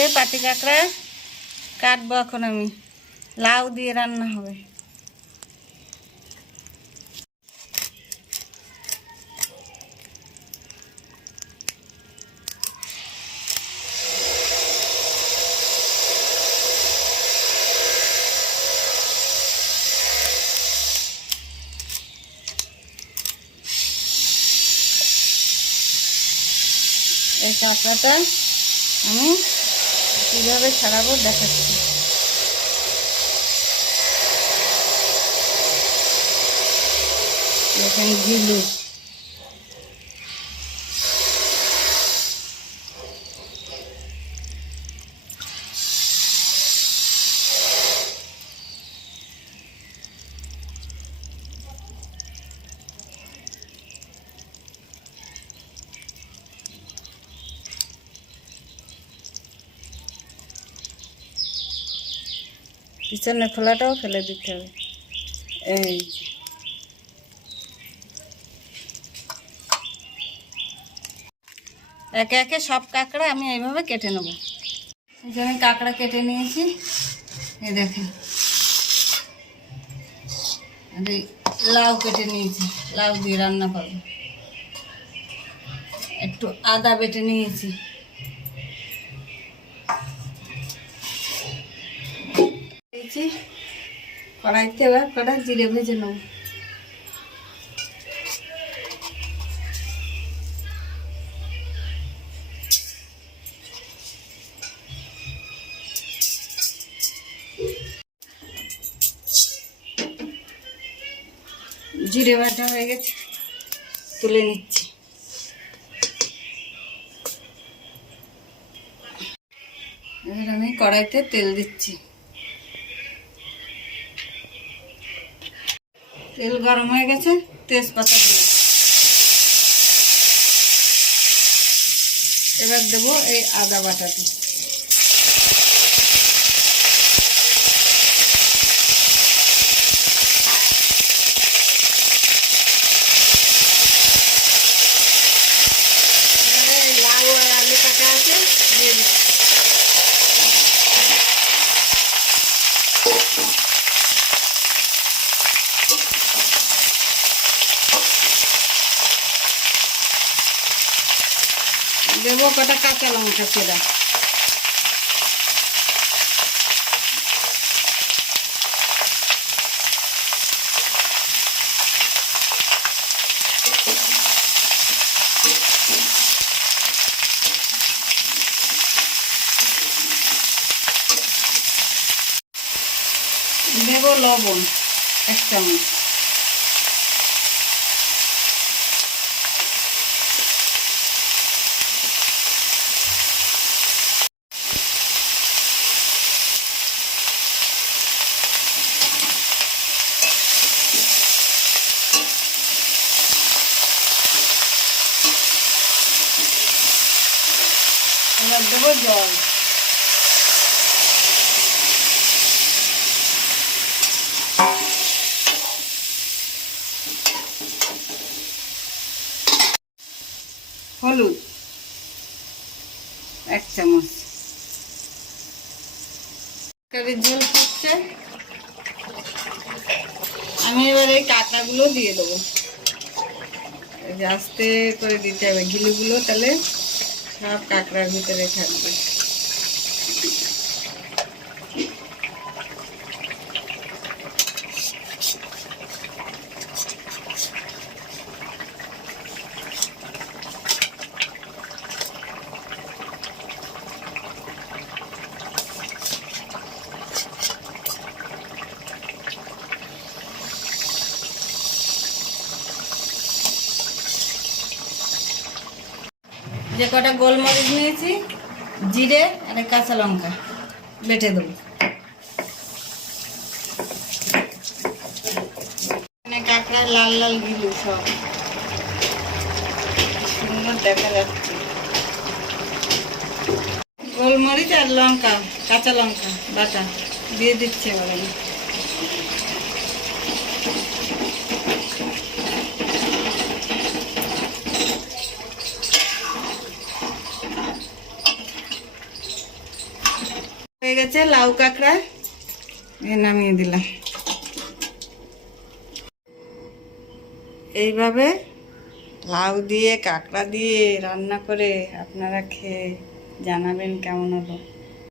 যে পাতি কাঁকড়া কাটবো এখন আমি, লাউ দিয়ে রান্না হবে। এই কাঁকড়াটা আমি কীভাবে ছাড়াবো দেখাচ্ছি। দেখেন গিলু, পিছনের খোলাটাও ফেলে দিতে হবে। এই একে একে সব কাঁকড়া আমি এইভাবে কেটে নেব। এখানে কাঁকড়া কেটে নিয়েছি, এই দেখেন। আর এই লাউ কেটে নিয়েছি, লাউ দিয়ে রান্না করব। একটু আদা বেটে নিয়েছি, কড়াইতে এবার কটা জিরে ভেজে নেব। জিরে ভাজা হয়ে গেছে, তুলে নিচ্ছি। এবার আমি কড়াইতে তেল দিচ্ছি। তেল গরম হয়ে গেছে, তেজপাতা দিলাম। এবার দেবো এই আদা বাটাটা। লাউ আর আলু কাটা আছে, দিয়ে দিচ্ছি। দেবো কটা কাঁচা লঙ্কা চেরা। দেবো লবণ 1 চামচ। এবার দেবো জল। হলুদ 1 চামচ। তরকারির ঝোল ফুটছে, আমি এবার এই কাঁকড়াগুলো দিয়ে দেবো। আস্তে করে দিতে হবে গিলুগুলো, তাহলে সব কাঁকড়ার ভিতরে থাকবে। যে কটা গোলমরিচ নিয়েছি, জিরে আর কাঁচা লঙ্কা বেটে দেবো। কাঁকড়া লাল লাল গিলু, সব সুন্দর দেখা যাচ্ছে। গোলমরিচ আর লঙ্কা, কাঁচা লঙ্কা বাটা দিয়ে দিচ্ছে এবার আমি। গেছে লাউ কাঁকড়া, এ নামিয়ে দিলাম। এইভাবে লাউ দিয়ে কাঁকড়া দিয়ে রান্না করে আপনারা খেয়ে জানাবেন কেমন হলো।